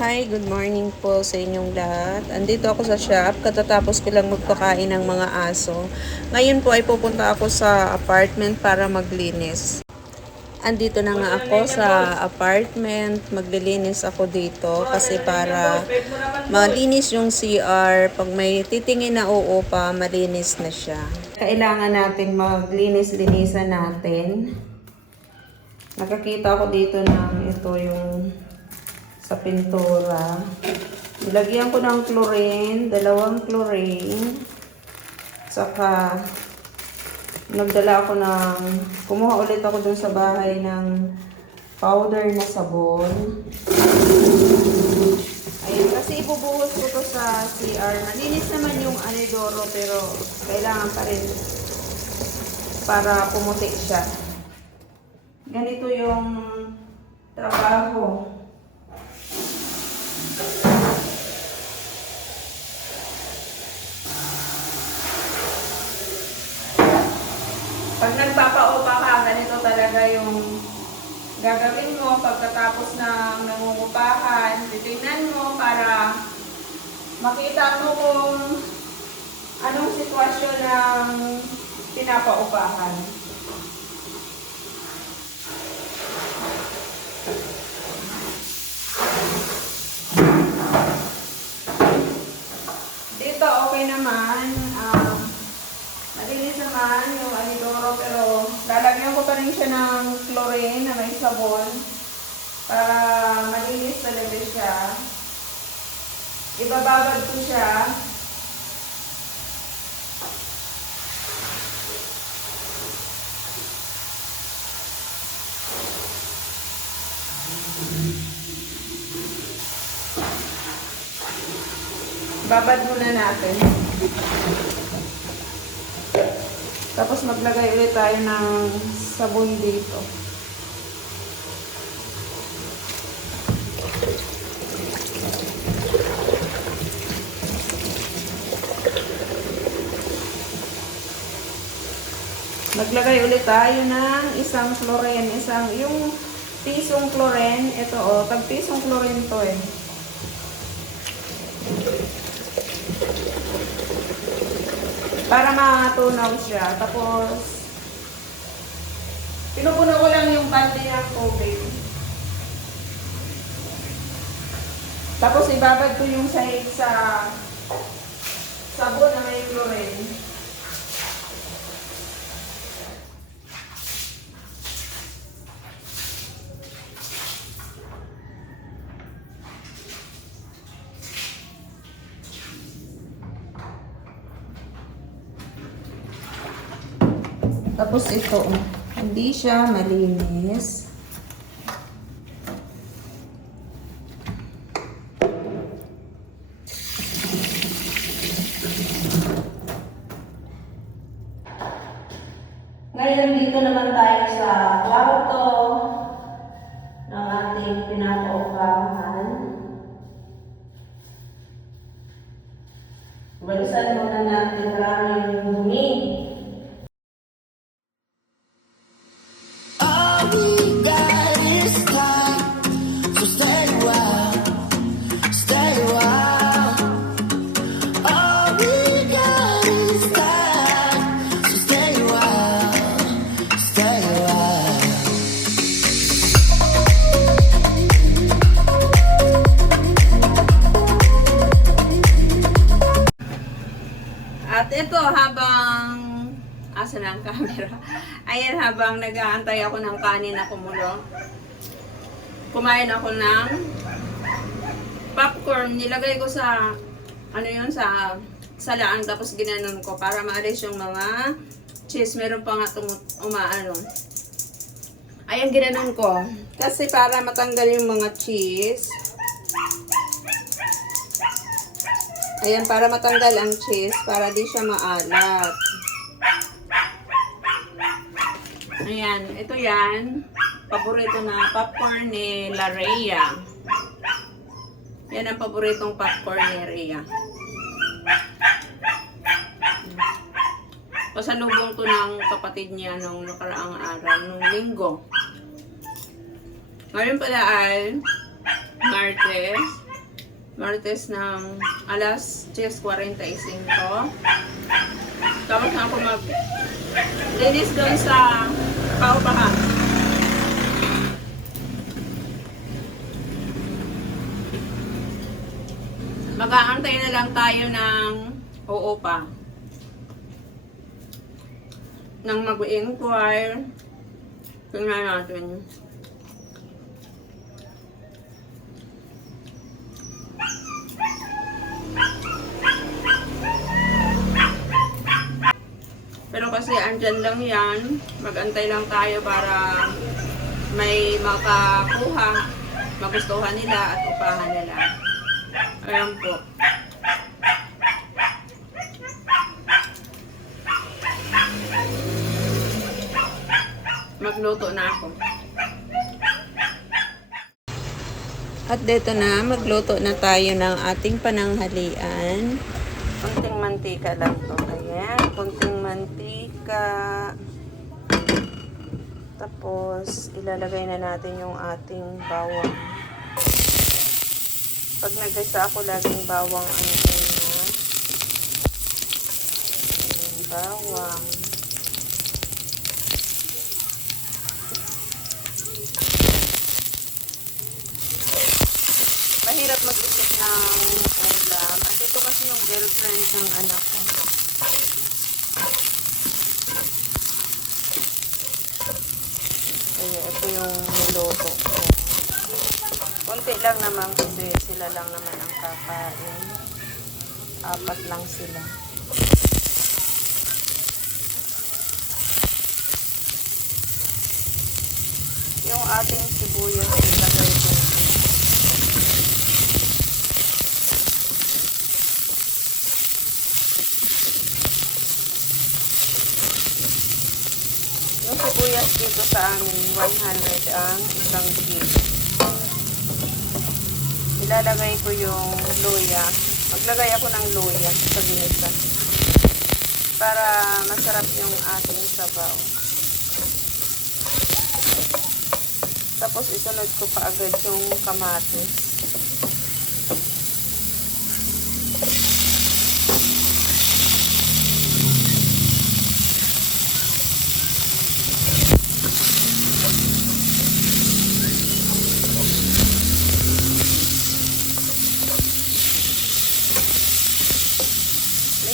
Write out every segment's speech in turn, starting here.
Hi, good morning po sa inyong lahat. Andito ako sa shop, katatapos ko lang magpakain ng mga aso. Ngayon po ay pupunta ako sa apartment para maglinis. Andito na nga ako sa apartment, maglilinis ako dito kasi para malinis yung CR. Pag may titingin na uupa, malinis na siya. Kailangan natin maglinis-linisan natin. Nakakita ko dito ng ito yung sa pintura. Nilagyan ko ng chlorine, 2 chlorine. Saka nagdala ako kumuha ulit ako dun sa bahay ng powder na sabon. Ayun, kasi ibubuhos ko to sa CR. Malinis naman yung anidoro pero kailangan pa rin para pumutik siya. Ganito yung trabaho. Pag nagpapaupa ka, ganito talaga yung gagawin mo pagkatapos ng nangungupahan. Titingnan mo para makita mo kung anong sitwasyon ng pinapaupahan. Dito okay naman. Malinis naman yung anidoro pero lalagyan ko pa rin siya ng chlorine na may sabon para malinis talaga siya. Ibababad ko siya. Babad muna natin. Tapos maglagay ulit tayo ng sabon dito. Maglagay ulit tayo ng isang chlorine, yung pisong chlorine, ito tag-pisong chlorine to eh. Para matunaw siya. Tapos, pinupuno ko lang yung balde ng tubig. Tapos, ibabad ko yung sahig sa sabon na may chlorine. Tapos ito, hindi siya malinis. Ngayon, dito naman tayo sa kwarto ng ating pinapaupahan. Balisan muna natin marami yung dumi. At ito asa na ang camera? Ayan, habang nag-aantay ako ng kanin na kumulo, kumain ako ng popcorn. Nilagay ko sa, sa salaan, tapos ginanon ko para maalis yung mga cheese. Meron pa nga umaano. Ayan, ginanon ko. Kasi para matanggal yung mga cheese. Ayan, para matanggal ang cheese, para di siya maalat. Ayan, ito yan. Paborito na popcorn ni La Rhea. Yan ang paboritong popcorn ni Rhea. Pasalubong to ng kapatid niya nung nakaraang araw, nung linggo. Ngayon pala ay Martes. Martes ng alas 10:45. Tapos na ako mag-linis doon sa paupahan. Mag-aantay na lang tayo ng uupa. Nang mag-inquire. Tingnan natin. Pero kasi andyan lang yan. Mag-antay lang tayo para may makakuha, magustuhan nila at upahan nila. Ayan po. Magluto na ako. At dito na, magluto na tayo ng ating pananghalian. Kunting mantika lang to. Ayan, kunting mantika. Tapos, ilalagay na natin yung ating bawang. Pag nagasa ako, laging bawang ang una. Ayan, bawang. Mahirap mag-isip ng ulam. Andito kasi yung girlfriend ng anak ko. Kaya ito yung niluto ko. Kunti lang naman kasi sila lang naman ang kakain. 4 lang sila. Yung ating sibuyas ilagay ko na. Yung sibuyas dito sa amin, 100 ang isang kilo. Ilalagay ko yung luya. Maglagay ako ng luya sa ginisa. Para masarap yung ating sabaw. Tapos isunod ko pa agad yung kamatis.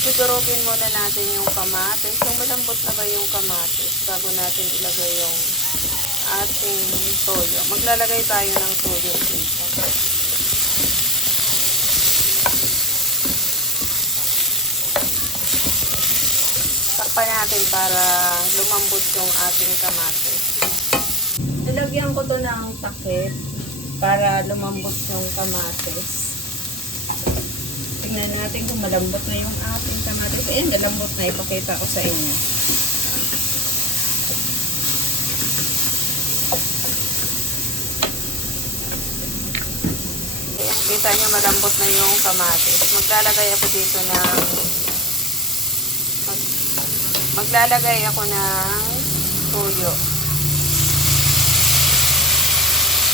Sigurugin muna natin yung kamatis. Yung malambot na ba yung kamatis bago natin ilagay yung ating toyo. Maglalagay tayo ng toyo dito. Takpan natin para lumambot yung ating kamatis. Nilagyan ko to ng takip para lumambot yung kamatis. Tingnan natin kung malambot na yung ating kamatis. Ayan, malambot na. Ipakita ko sa inyo. Ayan, kita nyo malambot na yung kamatis. Maglalagay ako dito ng maglalagay ako ng toyo.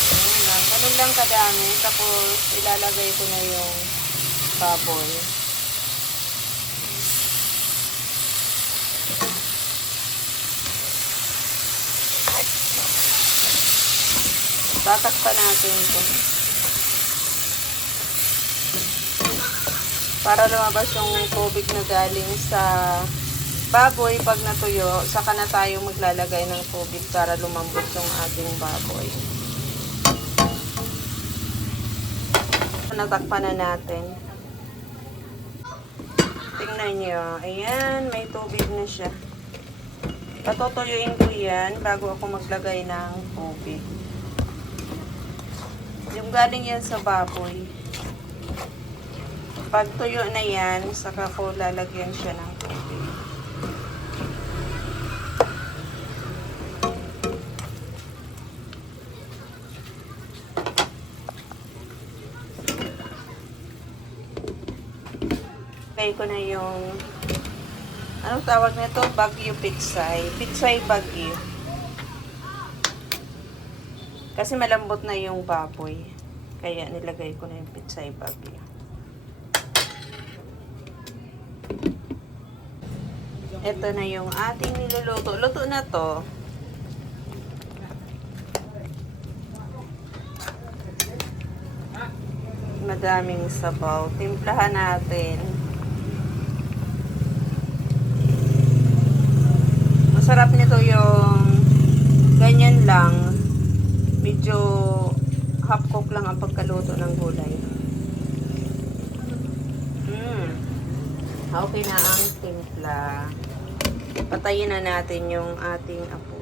Ayan lang. Ganun lang kadami. Tapos, ilalagay ko na yung baboy. Tatakpan natin ito. Para lumabas yung tubig na galing sa baboy. Pag natuyo, saka na tayo maglalagay ng tubig para lumambot yung ating baboy. Natakpan na natin. Tingnan nyo. Ayan, may tubig na siya. Patutuyuin ko yan bago ako maglagay ng tubig. Yung galing yan sa baboy. Pag tuyo na yan, saka ko lalagyan siya ng tubig. Ko na yung anong tawag nito? Bagyo pitsay. Pitsay bagyo. Kasi malambot na yung baboy. Kaya nilagay ko na yung pitsay bagyo. Ito na yung ating niluluto. Luto na to. Madaming sabaw. Timplahan natin. Masarap nito yung ganyan lang. Medyo half cook lang ang pagkaluto ng gulay. Okay na ang timpla. Patayin na natin yung ating apoy.